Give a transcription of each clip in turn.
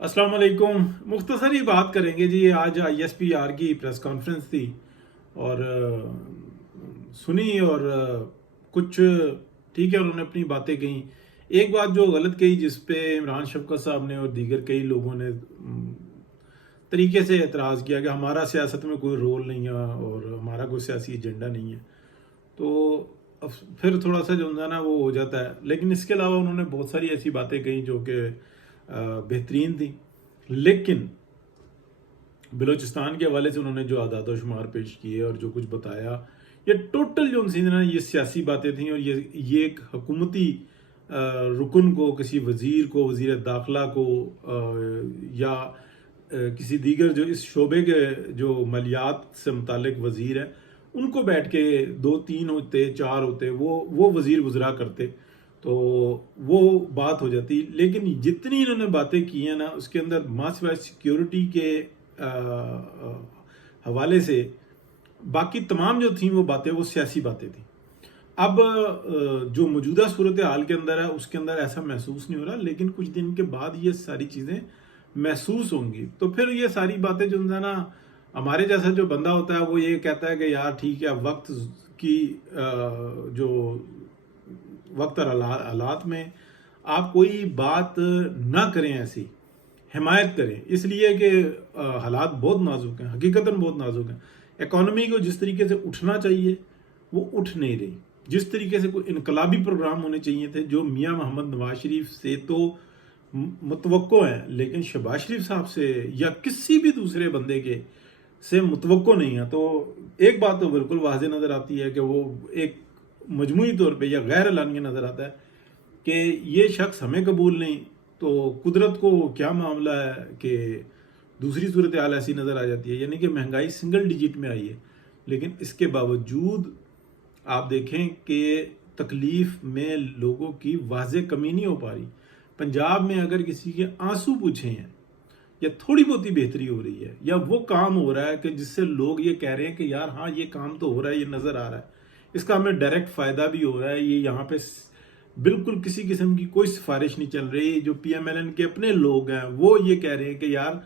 अस्सलाम वालेकुम। मुख्तसर ही बात करेंगे जी। आज ISPR की प्रेस कॉन्फ्रेंस थी और सुनी और कुछ ठीक है, उन्होंने अपनी बातें कही। एक बात जो गलत कही, जिस पे इमरान शफकत साहब ने और दीगर कई लोगों ने तरीके से एतराज़ किया कि हमारा सियासत में कोई रोल नहीं है और हमारा कोई सियासी एजेंडा नहीं है, तो अब फिर थोड़ा सा जो है ना वो हो जाता है। लेकिन इसके अलावा उन्होंने बहुत सारी ऐसी बातें कही जो कि बेहतरीन थी। लेकिन बलूचिस्तान के हवाले से उन्होंने जो आदाद शुमार पेश किए और जो कुछ बताया, ये टोटल जो उनसे ना ये सियासी बातें थी। और ये एक हुकूमती रुकन को, किसी वजीर को, वजीर दाखिला को या किसी दीगर जो इस शोबे के जो मालियात से मुतालिक वजीर है, उनको बैठ के 2-3 होते, 4 होते, वो वजीर वज़रा करते तो वो बात हो जाती। लेकिन जितनी इन्होंने बातें की हैं ना, उसके अंदर मास सिक्योरिटी के हवाले से बाकी तमाम जो थी वो बातें, वो सियासी बातें थी। अब जो मौजूदा सूरत हाल के अंदर है, उसके अंदर ऐसा महसूस नहीं हो रहा, लेकिन कुछ दिन के बाद ये सारी चीज़ें महसूस होंगी। तो फिर ये सारी बातें जो है ना, हमारे जैसा जो बंदा होता है वो ये कहता है कि यार ठीक है, वक्त की जो वक्त और हालात में आप कोई बात ना करें, ऐसी हिमायत करें, इसलिए कि हालात बहुत नाजुक हैं, हकीकतन बहुत नाजुक हैं। इकॉनमी को जिस तरीके से उठना चाहिए वो उठ नहीं रही। जिस तरीके से कोई इनकलाबी प्रोग्राम होने चाहिए थे, जो मियाँ मोहम्मद नवाज शरीफ से तो मुतवक्को है, लेकिन शहबाज शरीफ साहब से या किसी भी दूसरे बंदे के से मुतवक्को नहीं है। तो एक बात तो बिल्कुल वाज़ेह नज़र आती है कि वो एक मजमूई तौर पे या गैर एलानिया नज़र आता है कि ये शख्स हमें कबूल नहीं, तो कुदरत को क्या मामला है कि दूसरी सूरत हाल ऐसी नज़र आ जाती है। यानी कि महंगाई सिंगल डिजिट में आई है, लेकिन इसके बावजूद आप देखें कि तकलीफ में लोगों की वाज़ेह कमी नहीं हो पा रही। पंजाब में अगर किसी के आंसू पूछे हैं या थोड़ी बहुत ही बेहतरी हो रही है, या वो काम हो रहा है कि जिससे लोग ये कह रहे हैं कि यार हाँ ये काम तो हो रहा है, ये नज़र आ रहा है, इसका हमें डायरेक्ट फ़ायदा भी हो रहा है, ये यहाँ पे बिल्कुल किसी किस्म की कोई सिफारिश नहीं चल रही। जो PMLN के अपने लोग हैं वो ये कह रहे हैं कि यार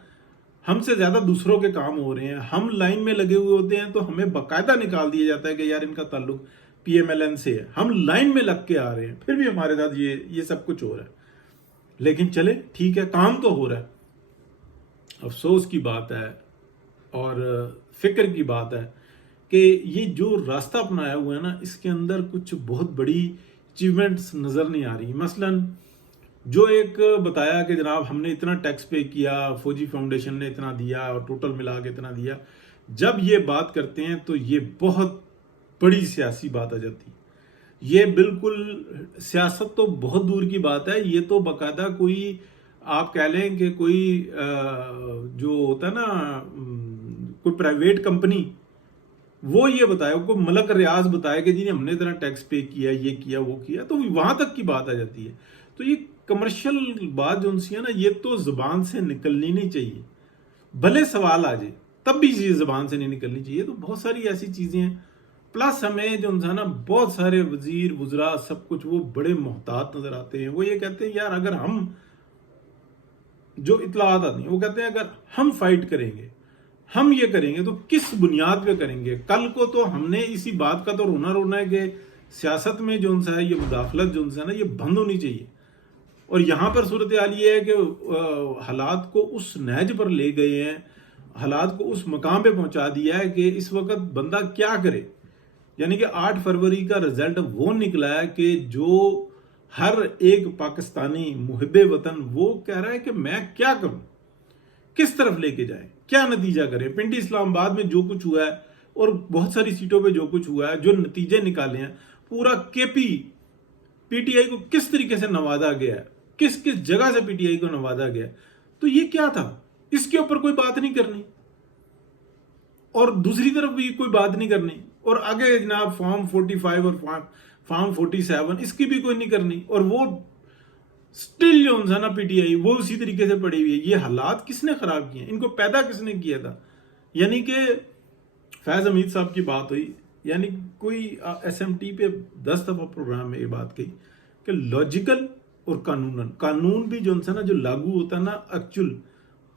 हमसे ज़्यादा दूसरों के काम हो रहे हैं, हम लाइन में लगे हुए होते हैं तो हमें बाकायदा निकाल दिया जाता है कि यार इनका ताल्लुक PMLN से है, हम लाइन में लग के आ रहे हैं, फिर भी हमारे साथ ये सब कुछ हो रहा है। लेकिन चले ठीक है, काम तो हो रहा है। अफसोस की बात है और फिक्र की बात है कि ये जो रास्ता अपनाया हुआ है ना, इसके अंदर कुछ बहुत बड़ी अचीवमेंट्स नज़र नहीं आ रही। मसलन जो एक बताया कि जनाब हमने इतना टैक्स पे किया, फौजी फाउंडेशन ने इतना दिया और टोटल मिला के इतना दिया, जब ये बात करते हैं तो ये बहुत बड़ी सियासी बात आ जाती है। ये बिल्कुल सियासत तो बहुत दूर की बात है, ये तो बाकायदा कोई आप कह लें कि कोई जो होता है ना, कोई प्राइवेट कंपनी वो ये बताया, कोई मलक रियाज बताया कि जी हमने इतना टैक्स पे किया, ये किया, वो किया, तो वहां तक की बात आ जाती है। तो ये कमर्शियल बात जो उनसी है ना, ये तो जुबान से निकलनी नहीं चाहिए। भले सवाल आ जाए तब भी ये जुबान से नहीं निकलनी चाहिए। तो बहुत सारी ऐसी चीजें हैं। प्लस हमें जो है ना, बहुत सारे वजीर वज़रा सब कुछ वो बड़े मोहतात नजर आते हैं। वो ये कहते हैं यार अगर हम जो इतलात आती हैं, वो कहते हैं अगर हम फाइट करेंगे, हम ये करेंगे तो किस बुनियाद पे करेंगे। कल को तो हमने इसी बात का तो रोना है कि सियासत में जो है ये मुदाखलत जो है ना, ये बंद होनी चाहिए। और यहाँ पर सूरत हाल ये है कि हालात को उस नहज पर ले गए हैं, हालात को उस मकाम पे पहुंचा दिया है कि इस वक्त बंदा क्या करे। यानी कि 8 फरवरी का रिजल्ट वो निकला है कि जो हर एक पाकिस्तानी मुहिब्बे वतन वो कह रहा है कि मैं क्या करूं, किस तरफ लेके जाए, क्या नतीजा करें। पिंडी इस्लामाबाद में जो कुछ हुआ है और बहुत सारी सीटों पे जो कुछ हुआ है, जो नतीजे निकाले हैं, पूरा KP PTI को किस तरीके से नवाजा गया है, किस किस जगह से PTI को नवाजा गया, तो ये क्या था, इसके ऊपर कोई बात नहीं करनी और दूसरी तरफ भी कोई बात नहीं करनी। और आगे जनाब फॉर्म 45 और फॉर्म 47 इसकी भी कोई नहीं करनी। और वो स्टिल जो है ना PTI वो उसी तरीके से पड़ी हुई है। ये हालात किसने खराब किए, इनको पैदा किसने किया था। यानी कि फैज हमीद साहब की बात हुई, यानी कोई SMT पे 10 दफा प्रोग्राम में ये बात कही कि लॉजिकल और कानून भी जो है ना जो लागू होता है ना एक्चुअल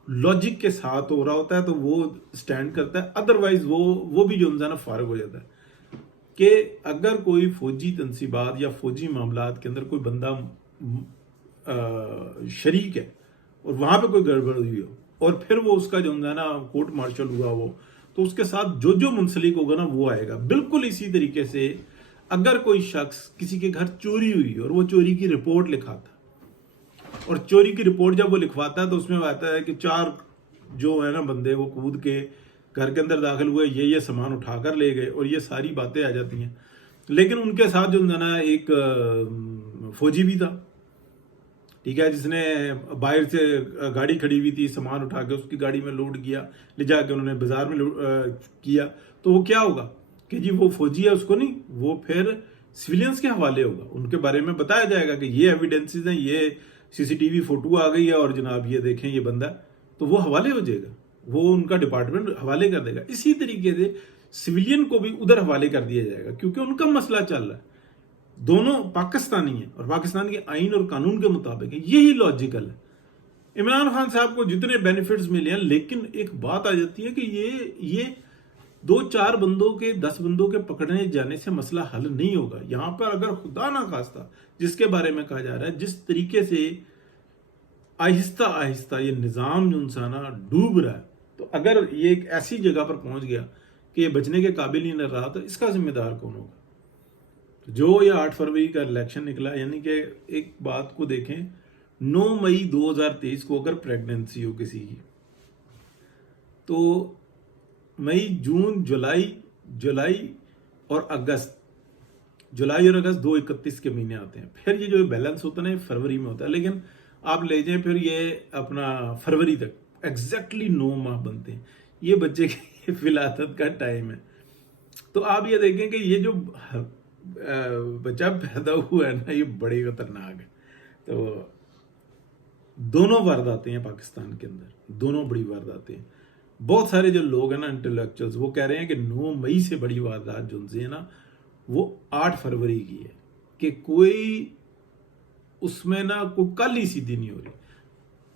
लॉजिक के साथ हो रहा होता है तो वो स्टैंड करता है, अदरवाइज वो भी जो है ना फारग हो जाता है। कि अगर कोई फौजी तनसीबात या फौजी मामलात के अंदर कोई बंदा शरीक है और वहाँ पे कोई गड़बड़ हुई हो और फिर वो उसका जो है ना कोर्ट मार्शल हुआ वो, तो उसके साथ जो मुंसलिक होगा ना वो आएगा। बिल्कुल इसी तरीके से अगर कोई शख्स किसी के घर चोरी हुई और वो चोरी की रिपोर्ट लिखाता और चोरी की रिपोर्ट जब वो लिखवाता है तो उसमें आता है कि 4 जो है ना बंदे वो कूद के घर के अंदर दाखिल हुए, ये सामान उठाकर ले गए और ये सारी बातें आ जाती हैं। लेकिन उनके साथ जो है ना एक फौजी भी था, ठीक है, जिसने बाहर से गाड़ी खड़ी हुई थी, सामान उठा के उसकी गाड़ी में लोड किया, ले जाके उन्होंने बाजार में किया। तो वो क्या होगा कि जी वो फौजी है उसको नहीं, वो फिर सिविलियंस के हवाले होगा, उनके बारे में बताया जाएगा कि ये एविडेंसेस हैं, ये सीसीटीवी फोटो आ गई है और जनाब ये देखें ये बंदा, तो वो हवाले हो जाएगा, वो उनका डिपार्टमेंट हवाले कर देगा। इसी तरीके से सिविलियन को भी उधर हवाले कर दिया जाएगा क्योंकि उनका मसला चल रहा है, दोनों पाकिस्तानी हैं और पाकिस्तान के आइन और कानून के मुताबिक है, यही लॉजिकल है। इमरान खान साहब को जितने बेनिफिट्स मिले हैं, लेकिन एक बात आ जाती है कि ये 2-4 बंदों के 10 बंदों के पकड़ने जाने से मसला हल नहीं होगा। यहां पर अगर खुदा ना खास्ता जिसके बारे में कहा जा रहा है, जिस तरीके से आहिस्ता आहिस्ता ये निज़ाम जो इंसाना डूब रहा है, तो अगर ये एक ऐसी जगह पर पहुंच गया कि ये बचने के काबिल ही नहीं रहा, तो इसका जिम्मेदार कौन होगा? जो ये 8 फरवरी का इलेक्शन निकला, यानी कि एक बात को देखें, 9 मई 2023 को अगर प्रेगनेंसी हो किसी की, तो मई, जून, जुलाई और अगस्त, जुलाई और अगस्त 2 31 के महीने आते हैं। फिर ये जो बैलेंस होता है ना फरवरी में होता है, लेकिन आप ले जाएं फिर ये अपना फरवरी तक एग्जैक्टली 9 माह बनते हैं। ये बच्चे की विलादत का टाइम है। तो आप ये देखें कि ये जो बच्चा पैदा हुआ है ना, ये बड़ी खतरनाक है। तो दोनों वारदातें हैं पाकिस्तान के अंदर, दोनों बड़ी वारदातें हैं। बहुत सारे जो लोग हैं ना इंटेलेक्चुअल्स, वो कह रहे हैं कि 9 मई से बड़ी वारदात जो है ना वो 8 फरवरी की है, कि कोई उसमें ना कोई कल ही सीधी नहीं हो रही।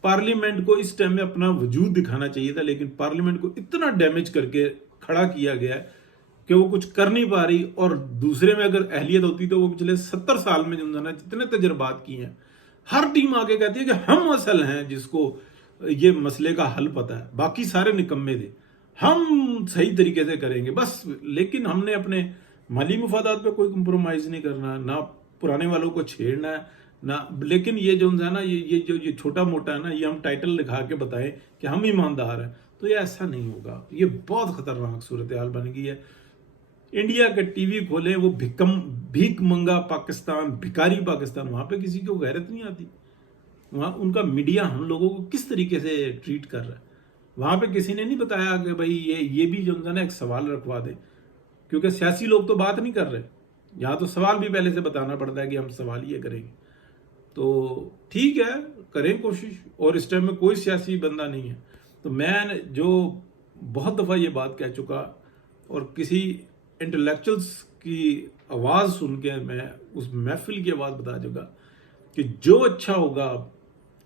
पार्लियामेंट को इस टाइम में अपना वजूद दिखाना चाहिए था, लेकिन पार्लियामेंट को इतना डैमेज करके खड़ा किया गया है कि वो कुछ कर नहीं पा रही। और दूसरे में अगर अहलियत होती तो वो पिछले 70 साल में जो है ना जितने तजर्बात किए हैं, हर टीम आके कहती है कि हम असल हैं जिसको ये मसले का हल पता है, बाकी सारे निकम्मे थे, हम सही तरीके से करेंगे बस। लेकिन हमने अपने माली मुफादात पे कोई कंप्रोमाइज नहीं करना, ना पुराने वालों को छेड़ना है ना। लेकिन ये जो है ना ये छोटा मोटा है ना, ये हम टाइटल लिखा के बताएं कि हम ईमानदार हैं, तो ये ऐसा नहीं होगा। ये बहुत खतरनाक सूरत हाल बन गई है। इंडिया के टीवी खोले, वो भीख मंगा पाकिस्तान, भिखारी पाकिस्तान, वहां पे किसी को गैरत नहीं आती। वहां उनका मीडिया हम लोगों को किस तरीके से ट्रीट कर रहा है, वहां पे किसी ने नहीं बताया कि भाई ये भी जो है ना एक सवाल रखवा दे, क्योंकि सियासी लोग तो बात नहीं कर रहे। यहाँ तो सवाल भी पहले से बताना पड़ता है कि हम सवाल ये करेंगे। तो ठीक है, करें कोशिश। और इस टाइम में कोई सियासी बंदा नहीं है। तो मैं जो बहुत दफ़ा ये बात कह चुका और किसी इंटेलेक्चुअल्स की आवाज़ सुन के मैं उस महफिल की आवाज़ बता चुका कि जो अच्छा होगा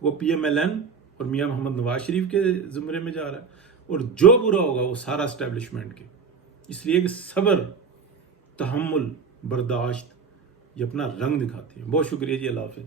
वो PMLN और मियां मोहम्मद नवाज शरीफ के ज़ुमरे में जा रहा है, और जो बुरा होगा वो सारा एस्टेब्लिशमेंट के। इसलिए कि सब्र, तहम्मुल, बर्दाश्त ये अपना रंग दिखाती है। बहुत शुक्रिया जी, अल्लाह हाफ़िज़।